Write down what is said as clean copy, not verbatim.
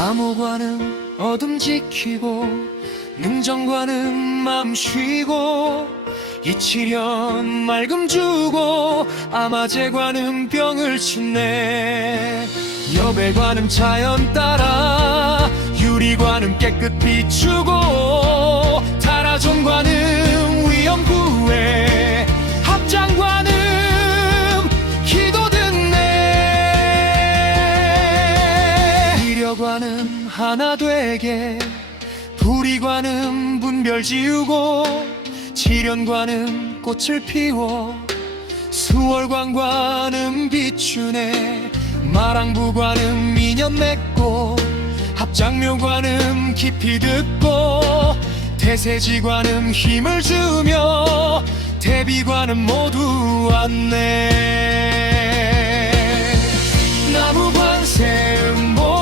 암호관은 어둠 지키고 능정관은 맘 쉬고 이치련 맑음 주고 아마제관은 병을 춘네 여배관은 자연 따라 유리관은 깨끗 비추고 타라존관은 위험 구해 합장관은 기도 듣네 미려관은 하나 되게 불의관은 분별 지우고 칠연관은 꽃을 피워 수월관관은 비추네 마랑부관은 미년 맺고 합장묘관은 깊이 듣고 태세지관은 힘을 주며 대비관은 모두 왔네 나무관 세음보